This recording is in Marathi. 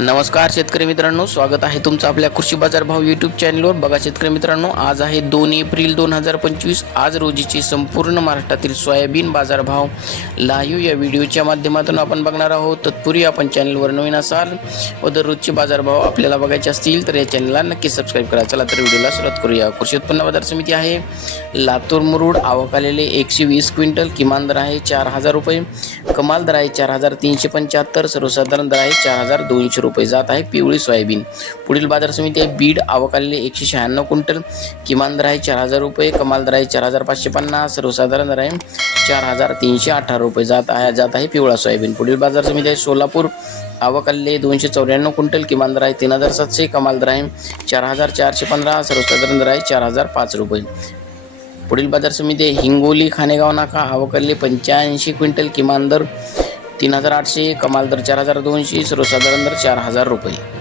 नमस्कार शेतकरी मित्रांनो स्वागत आहे तुमचं आपल्या कृषी बाजार भाव यूट्यूब चॅनलवर बघा शेतकरी मित्रांनो आज आहे दोन एप्रिल दोन हजार पंचवीस. आज रोजीची संपूर्ण महाराष्ट्रातील सोयाबीन बाजारभाव लाईव्ह या व्हिडिओच्या माध्यमातून आपण बघणार आहोत. तत्पूर्वी आपण चॅनलवर नवीन असाल व दररोजचे बाजारभाव आपल्याला बघायचे असतील तर या चॅनलला नक्की सबस्क्राईब करा. चला तर व्हिडिओला सुरुवात करूया. कृषी उत्पन्न बाजार समिती आहे. लातूर मुरुड आवक आलेले एकशे वीस क्विंटल. किमान दर आहे चार हजार रुपये. कमाल दर आहे चार हजार तीनशे पंच्याहत्तर. सर्वसाधारण दर आहे चार हजार दोनशे रुपये. रुपये जात आहे. पिवळी सोयाबीन. पुढील बाजार समिती आहे. बीड आवक एकशे शहाण्णव क्विंटल. किमान दर आहे चार हजार रुपये. कमाल दर आहे चार हजार पाचशे पन्नास. सर्वसाधारण दर आहे चार हजार तीनशे अठरा रुपये जात आहे जात आहे पिवळा सोयाबीन. पुढील बाजार समिती आहे सोलापूर. आवक दोनशे चौऱ्याण्णव क्विंटल. किमान दर आहे तीन हजार सातशे. कमाल दर आहे चार हजार चारशे पंधरा. सर्वसाधारण दर आहे चार हजार पाच रुपये. पुढील बाजार समिती आहे. हिंगोली खानेगाव नाका. आवकल्ले पंच्याऐंशी क्विंटल. किमान दर तीन हजार आठशे कमाल दर चार हजार दोनशे सर्वसाधारण दर चार हजार रुपये.